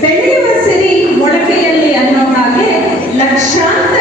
ಬೆಳೆಯುವ ಸಿರಿ ಮೊಳಕೆಯಲ್ಲಿ ಅನ್ನೋ ಹಾಗೆ ಲಕ್ಷಾಂತರ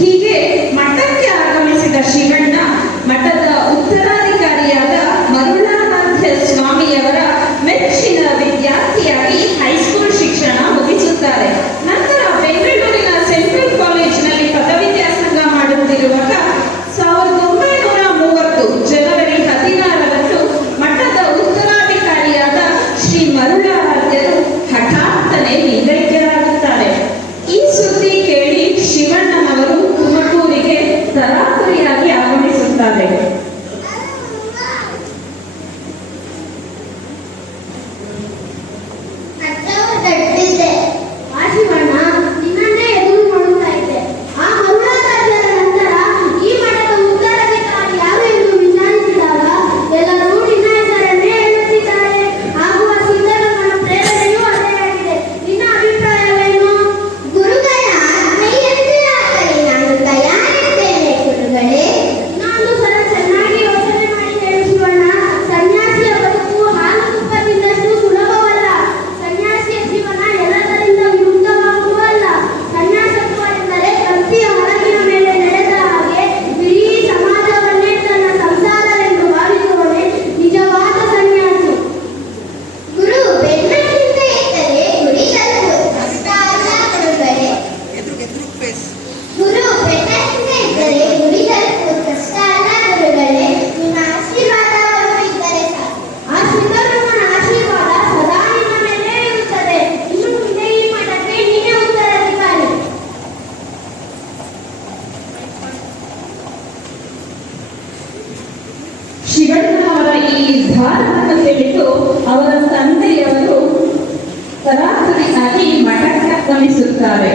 ಹೀಗೆ ಮಠಕ್ಕೆ ಆಗಮಿಸಿದ ಶಿವಣ್ಣ ಮಠದ ನಿರ್ಧಾರವನ್ನು ತಿಳಿದು ಅವರ ತಂದೆಯವರು ಸರಾಸರಿಯಾಗಿ ಮಠಕ್ಕೆ ಗಮನಿಸುತ್ತಾರೆ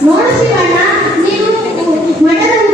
No, no, no, no,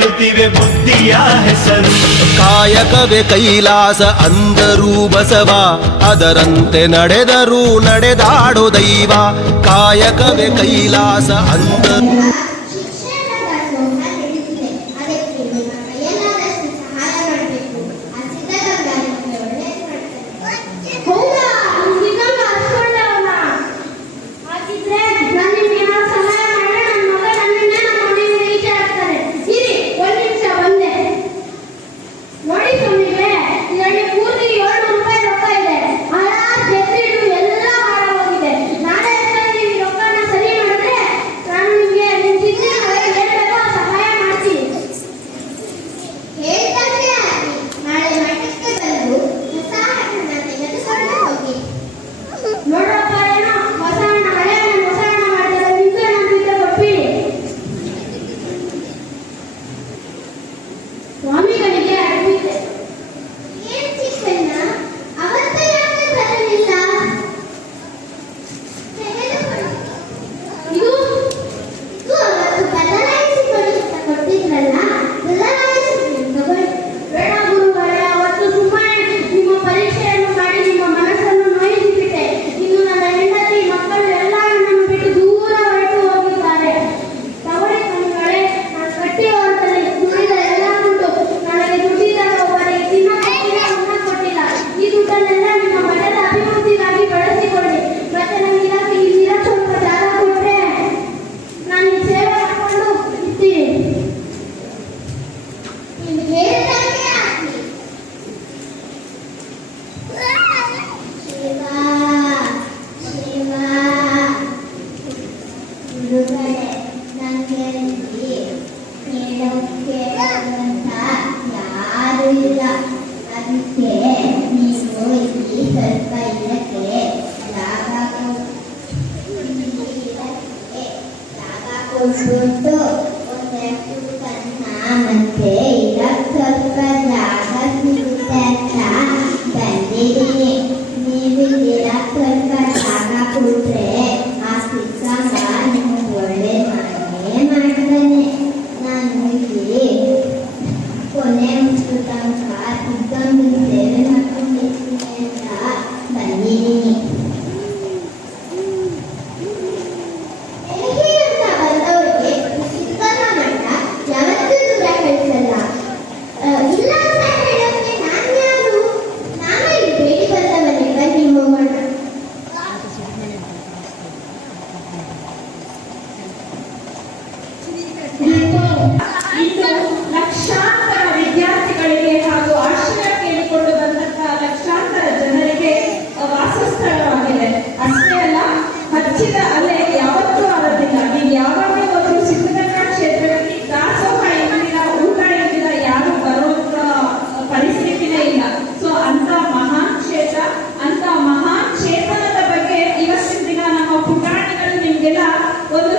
ನುಡಿಗೆ ಬುದ್ಧಿಯ ಹೆಸರು. ಕಾಯಕವೇ ಕೈಲಾಸ ಅಂದರೂ ಬಸವ ಅದರಂತೆ ನಡೆದರೂ ನಡೆದಾಡೋ ದೈವ. ಕಾಯಕವೇ ಕೈಲಾಸ ಅಂದರೂ ಜಾಗ ಕೊಟ್ಬಿಟ್ಟು ಒಂದೆರಡು ಕನ್ನ ಮತ್ತೆ ಇರಕ್ಕೆ ಸ್ವಲ್ಪ ಜಾಗ ಸಿಗುತ್ತೆ ಅಂತ ಬಂದಿದ್ದೀನಿ ನೀವು ಇರಕ್ಕೆ ಸ್ವಲ್ಪ ಜಾಗ ಕೊಟ್ರೆ ಆ ಸಿಕ್ಕಂಗ ನಿಮ್ಗೆ ಒಳ್ಳೆ ಮನೆ ಮಾಡ್ತಾನೆ ನಾನು ಇಲ್ಲಿ ಕೊನೆ ಮುಗಿದ ಲಕ್ಷಾಂತರ ವಿದ್ಯಾರ್ಥಿಗಳಿಗೆ ಹಾಗೂ ಆಶ್ರಯ ಕೇಳಿಕೊಂಡು ಬಂದಂತಹ ಲಕ್ಷಾಂತರ ಜನರಿಗೆ ವಾಸಸ್ಥಳವಾಗಿದೆ. ಅಷ್ಟೇ ಅಲ್ಲ ಹಚ್ಚಿದ ಅಲೆ ಯಾವತ್ತೂ ಆಗೋದಿಲ್ಲ. ನೀವು ಯಾವಾಗ ಹೋದ್ರು ಸಿದ್ಧಗಂಗಾ ಕ್ಷೇತ್ರದಲ್ಲಿ ದಾಸೋಹ ಇಲ್ಲಿನ ಊಟ ಯಾರು ಬರುವಂತ ಪರಿಸ್ಥಿತಿನೇ ಇಲ್ಲ. ಸೊ ಅಂತ ಮಹಾನ್ ಕ್ಷೇತ್ರ ಅಂತ ಮಹಾನ್ ಚೇತನದ ಬಗ್ಗೆ ಇವತ್ತಿನ ದಿನ ನಮ್ಮ ಪುಟಾಣಿಗಳು ನಿಮಗೆಲ್ಲ ಒಂದು